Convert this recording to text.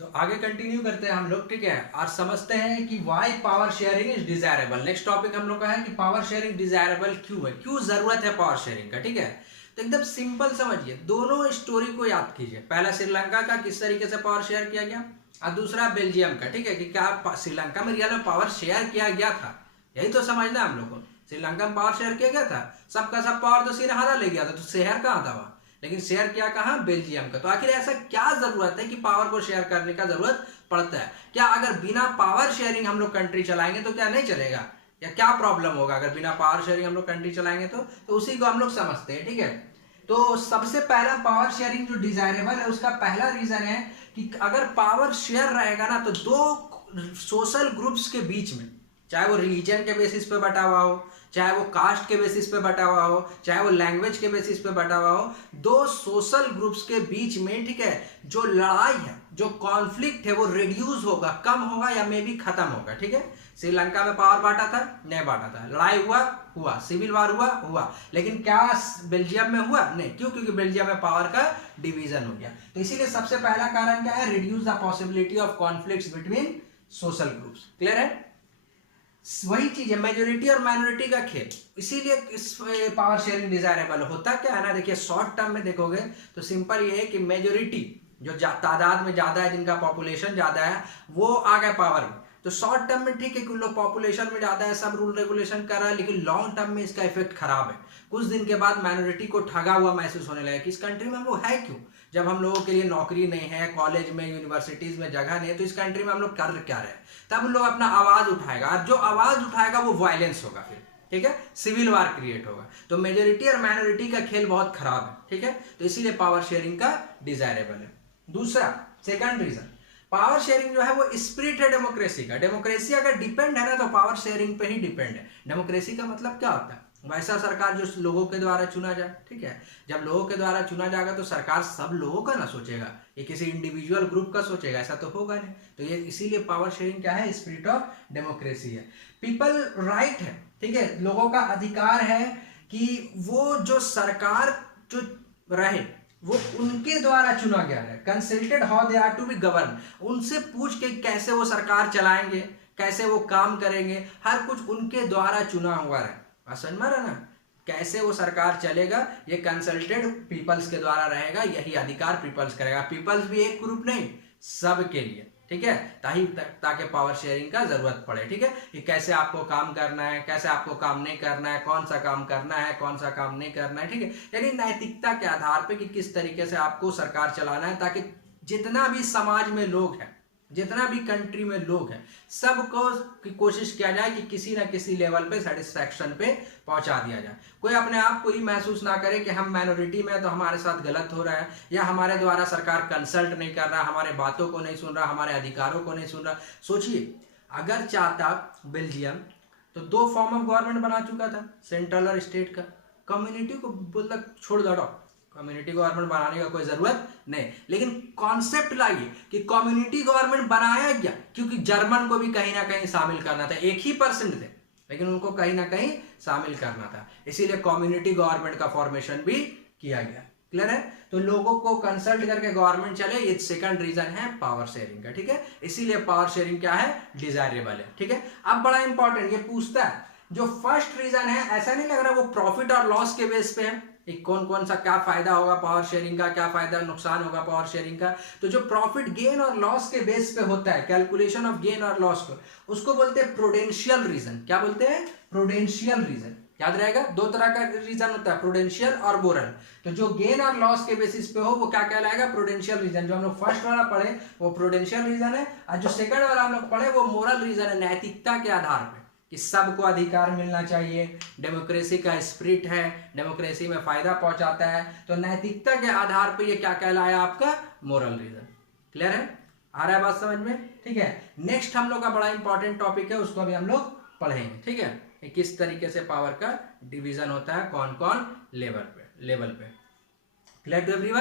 तो आगे कंटिन्यू करते हैं हम लोग, ठीक है। और समझते हैं कि why power sharing is desirable. Next topic हम लोग का है कि पावर शेयरिंग डिजायरेबल क्यों है, क्यों जरूरत है पावर शेयरिंग का, ठीक है। तो एकदम सिंपल समझिए, दोनों स्टोरी को याद कीजिए। पहला श्रीलंका का किस तरीके से पावर शेयर किया गया, और दूसरा बेल्जियम का, ठीक है, कि क्या श्रीलंका में रियल में पावर शेयर किया गया था, यही तो समझना है हम लोग को। श्रीलंका में पावर शेयर किया गया था, सबका सब पावर तो सिरहारा ले गया था, तो शेयर कहाँ था वहां, लेकिन शेयर किया कहाँ, बेल्जियम का। तो आखिर ऐसा क्या जरूरत है कि पावर को शेयर करने का जरूरत पड़ता है? क्या अगर बिना पावर शेयरिंग हम लोग कंट्री चलाएंगे तो क्या नहीं चलेगा, या क्या प्रॉब्लम होगा अगर बिना पावर शेयरिंग हम लोग कंट्री चलाएंगे? तो उसी को हम लोग समझते हैं, ठीक है। तो सबसे पहला पावर शेयरिंग जो डिजायरेबल है उसका पहला रीजन है कि अगर पावर शेयर रहेगा ना, तो दो सोशल ग्रुप्स के बीच में, चाहे वो रिलीजन के बेसिस पे बटा हुआ हो, चाहे वो कास्ट के बेसिस पे बटा हुआ हो, चाहे वो लैंग्वेज के बेसिस पे बटा हुआ हो, दो सोशल ग्रुप्स के बीच में, ठीक है, जो लड़ाई है, जो कॉन्फ्लिक्ट है, वो रिड्यूस होगा, कम होगा, या मे भी खत्म होगा, ठीक है। श्रीलंका में पावर बांटा था, नहीं बांटा था, लड़ाई हुआ, सिविल वार हुआ, लेकिन क्या बेल्जियम में हुआ? नहीं। क्यों? क्योंकि बेल्जियम में पावर का डिवीजन हो गया। तो इसीलिए सबसे पहला कारण क्या है, reduce the possibility of conflicts between social groups. Clear है? वही चीज है, मेजोरिटी और माइनॉरिटी का खेल, इसीलिए इस पावर शेयरिंग डिजायरेबल होता क्या है ना। देखिए, शॉर्ट टर्म में देखोगे तो सिंपल ये है कि मेजोरिटी जो तादाद में ज्यादा है, जिनका पॉपुलेशन ज्यादा है, वो आ गए पावर में। तो शॉर्ट टर्म में ठीक है कि लोग पॉपुलेशन में ज्यादा है, सब रूल रेगुलेशन कर रहा है, लेकिन लॉन्ग टर्म में इसका इफेक्ट खराब है। कुछ दिन के बाद माइनॉरिटी को ठगा हुआ महसूस होने लगा कि इस कंट्री में हम लोग है क्यों, जब हम लोगों के लिए नौकरी नहीं है, कॉलेज में यूनिवर्सिटीज में जगह नहीं है, तो इस कंट्री में हम लोग कर क्या रहे। तब लोग अपना आवाज उठाएगा, और जो आवाज उठाएगा वो वायलेंस होगा, फिर ठीक है, सिविल वार क्रिएट होगा। तो मेजोरिटी और माइनॉरिटी का खेल बहुत खराब है, ठीक है। तो इसीलिए पावर शेयरिंग का डिजायरेबल है। दूसरा, सेकंड रीजन, पावर शेयरिंग जो है वो स्पिरिट है डेमोक्रेसी का। डेमोक्रेसी अगर डिपेंड है ना, तो पावर शेयरिंग पे ही डिपेंड है। डेमोक्रेसी का मतलब क्या होता है, वैसा सरकार जो लोगों के द्वारा चुना जाए, ठीक है। जब लोगों के द्वारा चुना जाएगा तो सरकार सब लोगों का ना सोचेगा, ये किसी इंडिविजुअल ग्रुप का सोचेगा, ऐसा तो होगा नहीं। तो ये इसीलिए पावर शेयरिंग क्या है, स्पिरिट ऑफ डेमोक्रेसी है। पीपल राइट है, ठीक है, लोगों का अधिकार है कि वो जो सरकार जो रहे वो उनके द्वारा चुना गया है। Consulted how they are to be govern, उनसे पूछ के कैसे वो सरकार चलाएंगे, कैसे वो काम करेंगे, हर कुछ उनके द्वारा चुना हुआ है। समझ में रहा ना, कैसे वो सरकार चलेगा, ये कंसल्टेड पीपल्स के द्वारा रहेगा, यही अधिकार पीपल्स करेगा। पीपल्स भी एक ग्रुप नहीं, सबके लिए, ठीक है, ताकि पावर शेयरिंग का जरूरत पड़े, ठीक है, कि कैसे आपको काम करना है, कैसे आपको काम नहीं करना है, कौन सा काम करना है, कौन सा काम नहीं करना है, ठीक है। यानी नैतिकता के आधार पे कि किस तरीके से आपको सरकार चलाना है, ताकि जितना भी समाज में लोग हैं, जितना भी कंट्री में लोग हैं, सबको की कोशिश किया जाए कि किसी ना किसी लेवल पे सेटिस्फैक्शन पे पहुंचा दिया जाए। कोई अपने आप को ही महसूस ना करे कि हम माइनॉरिटी में तो हमारे साथ गलत हो रहा है, या हमारे द्वारा सरकार कंसल्ट नहीं कर रहा, हमारे बातों को नहीं सुन रहा, हमारे अधिकारों को नहीं सुन रहा। सोचिए, अगर चाहता बेल्जियम तो दो फॉर्म ऑफ गवर्नमेंट बना चुका था, सेंट्रल और स्टेट का। कम्युनिटी को बोलता छोड़ दो, कम्युनिटी गवर्नमेंट बनाने का कोई जरूरत नहीं, लेकिन कॉन्सेप्ट लाइए कि कम्युनिटी गवर्नमेंट बनाया गया क्योंकि जर्मन को भी कहीं ना कहीं शामिल करना था। 1% थे, लेकिन उनको कहीं ना कहीं शामिल करना था, इसीलिए कम्युनिटी गवर्नमेंट का फॉर्मेशन भी किया गया। क्लियर है? तो लोगों को कंसल्ट करके गवर्नमेंट चले, ये सेकंड रीजन है पावर शेयरिंग का, ठीक है। इसीलिए पावर शेयरिंग क्या है, डिजायरेबल है, ठीक है। अब बड़ा इंपॉर्टेंट ये पूछता है, जो फर्स्ट रीजन है, ऐसा नहीं लग रहा वो प्रॉफिट और लॉस के बेस पे है, कौन कौन सा क्या फायदा होगा पावर शेयरिंग का, क्या फायदा नुकसान होगा पावर शेयरिंग का। तो जो प्रॉफिट गेन और लॉस के बेस पे होता है, कैलकुलेशन ऑफ गेन और लॉस को, उसको बोलते हैं प्रूडेंशियल रीजन। क्या बोलते हैं? Prudential reason. याद रहेगा, दो तरह का रीजन होता है, प्रूडेंशियल और मोरल। तो जो गेन और लॉस के बेसिस पे हो वो क्या कहलाएगा, प्रूडेंशियल रीजन। जो हम लोग फर्स्ट वाला पढ़े वो प्रूडेंशियल रीजन है, और जो सेकंड वाला हम लोग पढ़े वो मोरल रीजन है, नैतिकता के आधार पर कि सबको अधिकार मिलना चाहिए, डेमोक्रेसी का स्पिरिट है, डेमोक्रेसी में फायदा पहुंचाता है। तो नैतिकता के आधार पर ये क्या कहलाया, आपका मोरल रीजन। क्लियर है? आ रहा है बात समझ में? ठीक है। नेक्स्ट हम लोग का बड़ा इंपॉर्टेंट टॉपिक है, उसको भी हम लोग पढ़ेंगे, ठीक है, किस तरीके से पावर का डिवीजन होता है, कौन कौन लेवल पे। Clear to everyone?